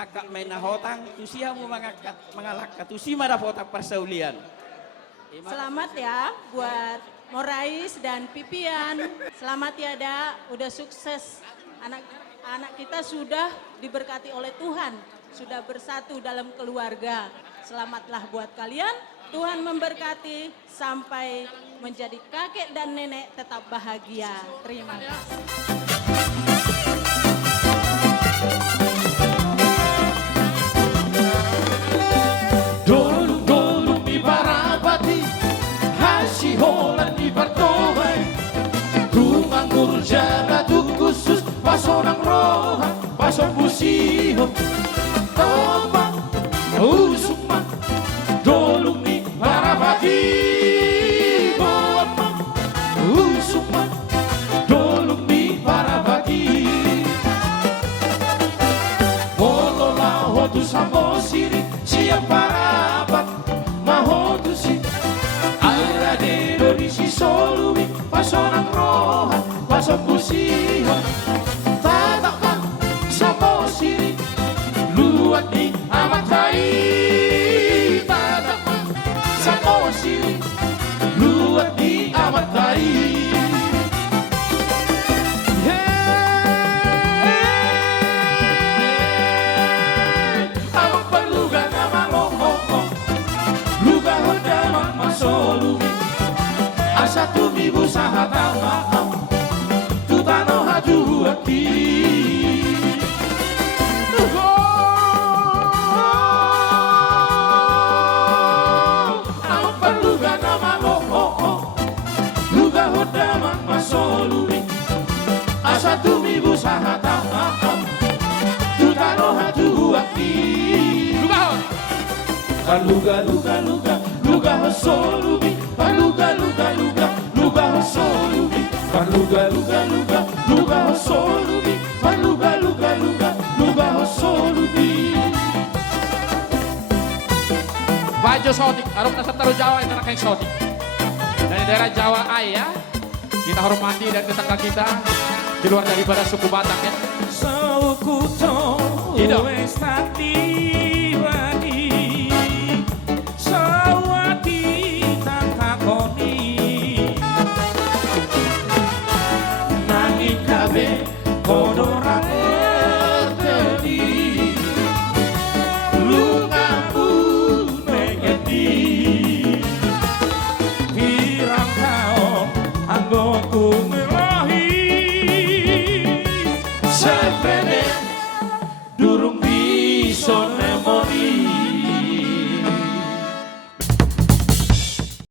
pakak main nahotang, tusia mo mangalak tusi mada fotak persaulian. Selamat ya buat Morais dan Pipian. Selamat ya Da, udah sukses. Anak kita sudah diberkati oleh Tuhan, sudah bersatu dalam keluarga. Selamatlah buat kalian. Tuhan memberkati sampai menjadi kakek dan nenek tetap bahagia. Terima kasih. Dolung-dolung di Barabati, hasiholan di Bartobai, Tumanggur Jalatu khusus pasonang roha, pasong busiho, Toma, Usuma, dolung di Barabati, Boma, Usuma, dolung di Barabati, Bolola hotu sambosiri, siap parabat, mahotu si, Aradero di si solumi, pasonang roha, pasong busiho, Tatakang sambosiri, luat di amatai, Tatakang sambosiri, luat di amatai. Asa tumibu sahatama tutano haju hati ang perluga nama luga hodama masolumi asa tumibu sahatama tutano haju hati luga luga hosolumi Paluga luga hosolubi, paluga luga hosolubi, paluga luga hosolubi. Baju sotik, harus nasa taruh Jawa itu anak yang sotik. Dari daerah Jawa ya, kita hormati dan tetangga kita di luar daripada suku Batak ya. Suku to wes tati wadi, sawati takoni. Kabe kodora terdi lunga pun mengedi hirang kau anggoku melohi sepene durung